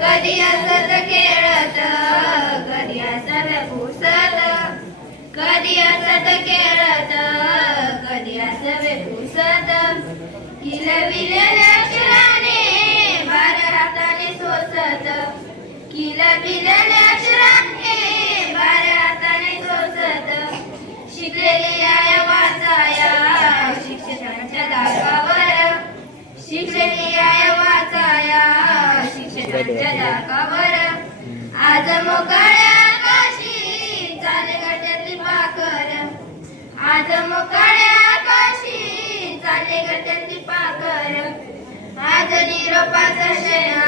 कधी असत खेळत कधी असत पुसत कधी असत खेळत कधी असत पुसत किलबिलेल्या अक्षराने बार हाताने सोसत किलबिलेल्या अक्षराने बार हाताने सोसत शिकलेली आय वाचाया शिक्षकांच्या दारावर शिकलेली आय वाचाया शिक्षकांच्या दारावर आज मोकळ्या आकाशी चाले गट्यातली पाखर आज मोकळ्या आकाशी चाले गट्यातली पाखर आज निरोपाचा क्षणा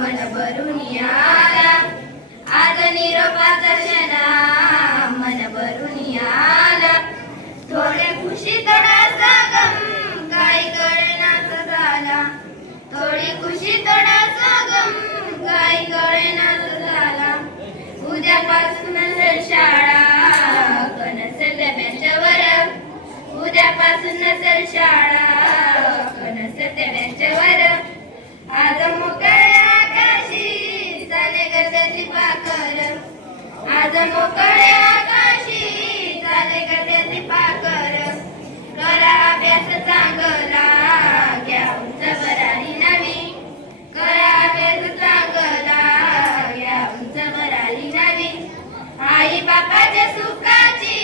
मन भरून आला आज निरोपाचा क्षणा मन भरून आला थोडे खुशी थोडासा गम काही कळेनाच झाला थोडी खुशी थोडासा गम काही कळेनाच झाला उद्यापासून नसेल शाळा नसेल डब्याच्यावर उद्यापासून नसेल शाळा नसेल डब्याच्यावर आज मोकळ्या आकाशी चाले गट्याची पाखर आज मोकळ्या आकाशी चाले गट्याची पाखर करा अभ्यास चांगला घ्या उंच भरारी नवी करा अभ्यास चांगला घ्या उंच भरारी नवी आई बापाच्या सुखाची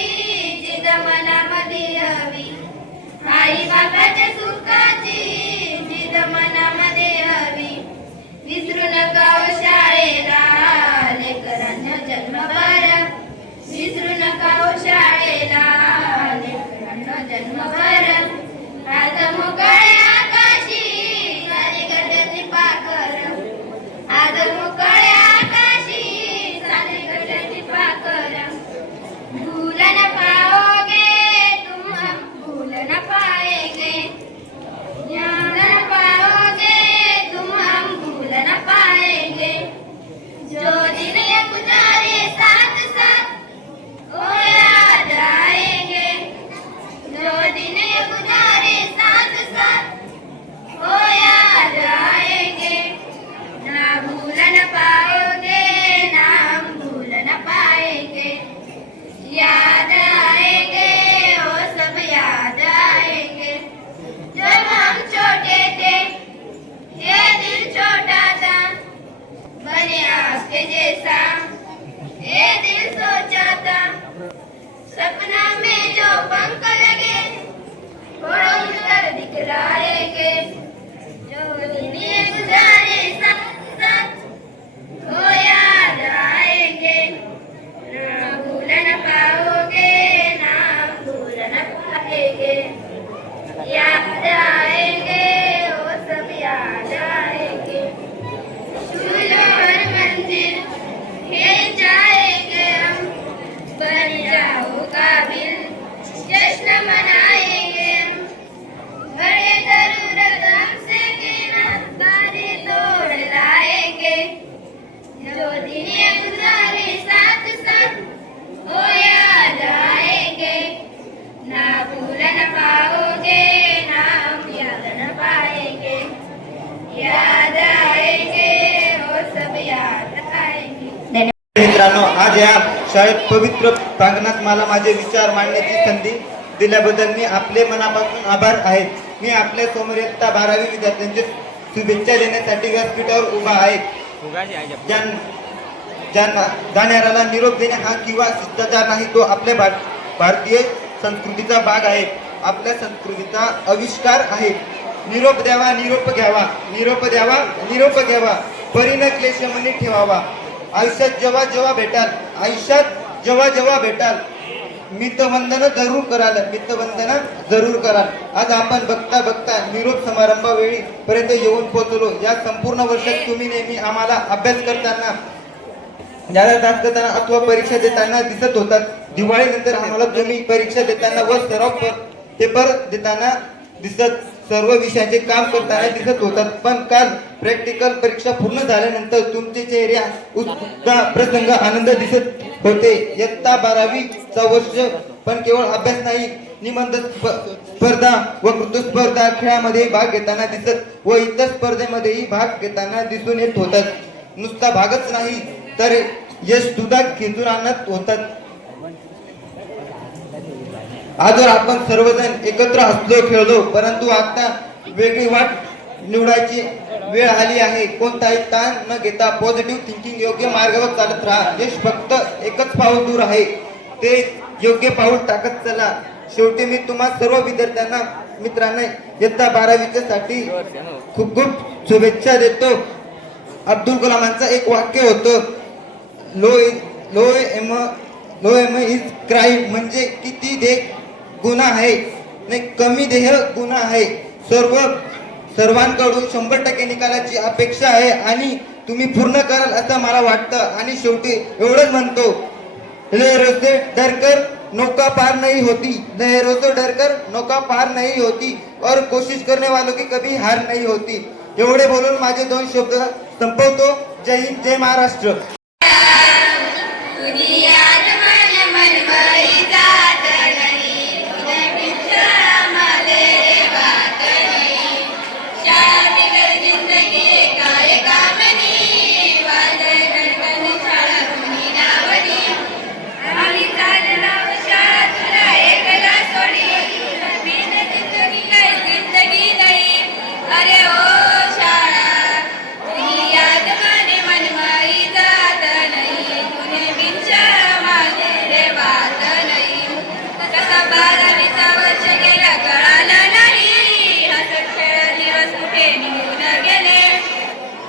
जिद मनामध्ये हवी आई बापाच्या सुखाची जिद मनामध्ये हवी विसरू नका शाळेला लेकरांना जन्मभर विसरू नका शाळेला लेकरांना जन्मभर आज मोकळ्या आकाशी चाले गट्याची पाखर आज मोकळ्या आकाशी चाले गट्याची पाखर भूल न पाओगे तुम हम भूल न पाएंगे याद न पाओगे तुम हम भूल न पाएंगे जो दिन ये गुजारे साथ साथ वो याद आएंगे जो दिन ये गुजारे साथ साथ वो याद आएंगे ना भूल न पाओगे ना हम भूल न पाएंगे याद आएंगे वो सब याद आएंगे जब हम छोटे थे ये दिल छोटा था बने आपके जैसा ये दिल सोचा था सपना में जो पंख लगे थोड़ा उड़कर दिखलाएंगे जो दिन ये गुजारे साथ साथ वो याद आएंगे ना भूल न पाओगे ना भूल न पाएंगे याद आएंगे वो सब याद आएंगे चूल्हों और मंदिर हे जाएंगे हम बन जाओ काबिल जश्न मनाएंगे हम बड़े जरूरत हमसे कीमत बारी तोड़ लाएंगे जो दिन ये गुजारे साथ साथ वो याद आएंगे ना भूल न पाओगे ना हम याद न पाएंगे याद आएंगे वो सब याद आएंगे मित्रांनो, आज या शाळेत पवित्र प्रांगणात मला माझे विचार मांडण्याची संधी दिल्याबद्दल मी आपले मनापासून आभार आहेत. मी आपल्या समोर इयत्ता 12वी विद्यार्थ्यांचे शुभेच्छा देण्यासाठी व्यासपीठावर उभा आहे. ज्यांना जाणाऱ्याला निरोप देणे हा किंवा शिष्टाचार नाही, तो आपल्या भारतीय संस्कृतीचा भाग आहे, आपल्या संस्कृतीचा आविष्कार आहे. निरोप द्यावा निरोप घ्यावा निरोप द्यावा निरोप घ्यावा परीन क्लेश मनी ठेवावा. आयुष्यात जेव्हा जेव्हा भेटाल मितवंदन जरूर कराल मितवंदन जरूर कराल. आज आपण बघता बघता निरोप समारंभावेळी पर्यंत येऊन पोहोचलो. या संपूर्ण वर्षात तुम्ही नेहमी आम्हाला अभ्यास करताना ज्यादा तास करताना अथवा परीक्षा देताना दिसत होतात. दिवाळीनंतर आम्हाला तुम्ही परीक्षा देताना व सराव पेपर देताना दिसत सर्व विषयाचे काम करताना दिसत होतात. पण काल प्रॅक्टिकल परीक्षा पूर्ण झाल्यानंतर तुमचे चेहरे उत्सुकता प्रसंग आनंद दिसत होते. इयत्ता 12वी चा वर्ष पण केवळ अभ्यास नाही, निबंध स्पर्धा व वक्तृत्व स्पर्धा खेळामध्ये भाग घेताना दिसत व इतर स्पर्धेमध्येही भाग घेताना दिसून येत होतात. नुसता भागच नाही तर यश सुद्धा खेचून आणत होतात. आजवर आपण सर्वजण एकत्र हसलो खेळलो, परंतु आता वेगळी वाट निवडायची वेळ आली आहे. कोणताही ताण न घेता पॉझिटिव्ह थिंकिंग योग्य मार्गावर चालत राहा. यश फक्त एकच पाऊल दूर आहे, ते योग्य पाऊल टाकत चला. शेवटी मी तुम्हा सर्व विद्यार्थ्यांना मित्रांना इयत्ता 12वीच्या साठी खूप खूप शुभेच्छा देतो. अब्दुल कलामांचं एक वाक्य होतं, लो एम इज क्राईम, म्हणजे किती देह गुन्हा आहे नाही, कमी देह गुन्हा आहे. सर्वांकडून 100% निकालाची अपेक्षा आहे आणि तुम्ही पूर्ण कराल असं मला वाटतं. आणि शेवटी एवढंच म्हणतो, लहरों से डरकर नौका पार नहीं होती, लहरों से डरकर नौका पार नहीं होती और कोशिश करने वालों की कभी हार नहीं होती. एवढे बोलून माझे 2 शब्द संपवतो. जय हिंद, जय महाराष्ट्र. तुझी याद मन मनवरी जात नाही, तुझे पिक्चर आम्हाले वाट नाही. शाळा बिगर जिंदगी काय कामनी, वादळ गणगण शाळा कुणी नावनी. आम्ही चाललो शाळा तुला एकला सोडी, बिन जिंदगी काय जिंदगी नाही. अरे ओ शाळा तुझी याद मन मनवरी जात नाही, तुझे पिक्चर माझे रे वाट नाही. कसा 12वीचा वर्ष गेला कळाला नाही, हसत खेळत दिवस कुठे निघून गेले.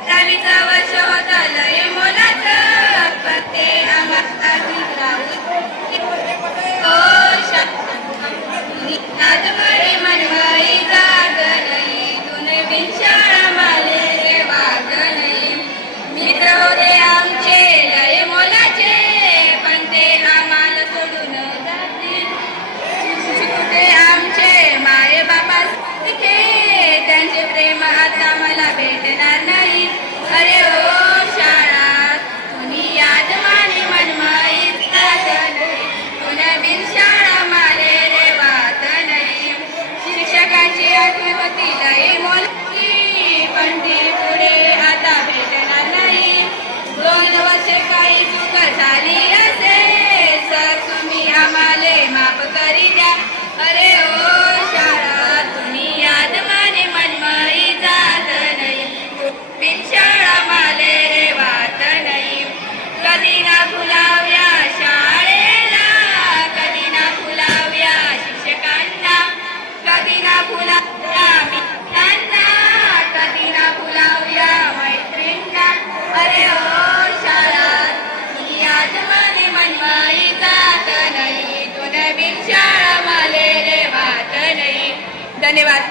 10वीचा वर्ष होता लय मोलाचं, पण ते आम्हाला राहून ओ शाळा तुझी याद मन मनवरी जात नाही, तुझे पिक्चर माझे रे वाट नाही. मित्र होते आमचे लय मोलाचे, पण ते आम्हाला सोडून जातील. होते आमचे माय बापा तिथे, त्यांचे प्रेम आता मला भेटणार नाही. अरे ओ शाळा तुझी याद माझी मनमाई जात नाही, तुझ्या बिन शाळा माले रे वाट नाही. शिक्षकांची आठवण होती लय मोलाची, पण ती पुढे आता भेटणार नाही. 2 वर्षे काही चूक झाली असेल सर तुम्ही आम्हाले माफ करी द्या. अरे ओ शाळा तुझी याद माझी मनमाई जात नाही, बिन शाळा माले रे वाट नाही. कधी ना फुलाव्या शाळेला, कधी ना फुलाव्या शिक्षकांना, कधी ना फुलाव्या मित्रांना, कधी ना फुलाव्या मैत्रिणींना. अरे ओ शाळा तुझी याद माझी मनमाई जात नाही, तुझ्या बिन शाळा माले रे वाट नाही. धन्यवाद.